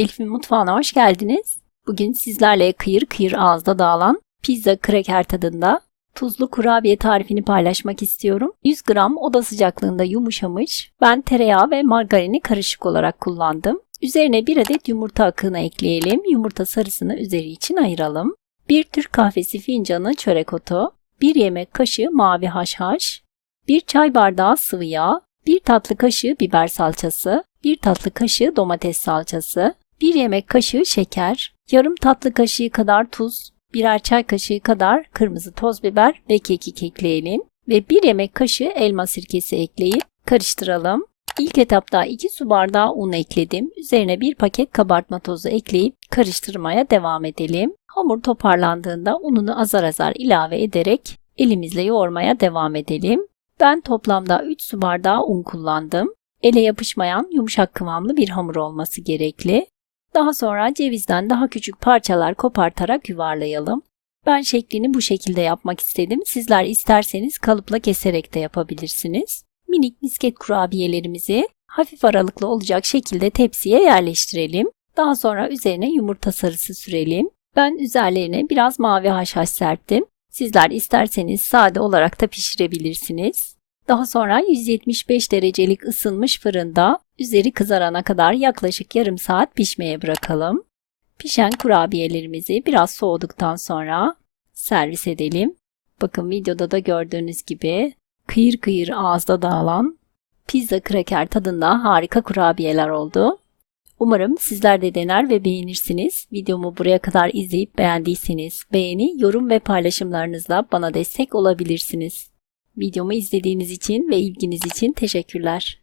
Elif'in mutfağına hoş geldiniz. Bugün sizlerle kıyır kıyır ağızda dağılan pizza kraker tadında tuzlu kurabiye tarifini paylaşmak istiyorum. 100 gram oda sıcaklığında yumuşamış. Ben tereyağı ve margarini karışık olarak kullandım. Üzerine bir adet yumurta akığını ekleyelim. Yumurta sarısını üzeri için ayıralım. Bir Türk kahvesi fincanı çörek otu, 1 yemek kaşığı mavi haşhaş, 1 çay bardağı sıvı yağ, 1 tatlı kaşığı biber salçası, 1 tatlı kaşığı domates salçası, 1 yemek kaşığı şeker, yarım tatlı kaşığı kadar tuz, birer çay kaşığı kadar kırmızı toz biber ve kekik ekleyelim ve 1 yemek kaşığı elma sirkesi ekleyip karıştıralım. İlk etapta 2 su bardağı un ekledim. Üzerine 1 paket kabartma tozu ekleyip karıştırmaya devam edelim. Hamur toparlandığında ununu azar azar ilave ederek elimizle yoğurmaya devam edelim. Ben toplamda 3 su bardağı un kullandım. Ele yapışmayan yumuşak kıvamlı bir hamur olması gerekli. Daha sonra cevizden daha küçük parçalar kopartarak yuvarlayalım. Ben şeklini bu şekilde yapmak istedim. Sizler isterseniz kalıpla keserek de yapabilirsiniz. Minik misket kurabiyelerimizi hafif aralıklı olacak şekilde tepsiye yerleştirelim. Daha sonra üzerine yumurta sarısı sürelim. Ben üzerlerine biraz mavi haşhaş serptim. Sizler isterseniz sade olarak da pişirebilirsiniz. Daha sonra 175 derecelik ısınmış fırında üzeri kızarana kadar yaklaşık yarım saat pişmeye bırakalım. Pişen kurabiyelerimizi biraz soğuduktan sonra servis edelim. Bakın videoda da gördüğünüz gibi kıyır kıyır ağızda dağılan pizza kraker tadında harika kurabiyeler oldu. Umarım sizler de dener ve beğenirsiniz. Videomu buraya kadar izleyip beğendiyseniz beğeni, yorum ve paylaşımlarınızla bana destek olabilirsiniz. Videomu izlediğiniz için ve ilginiz için teşekkürler.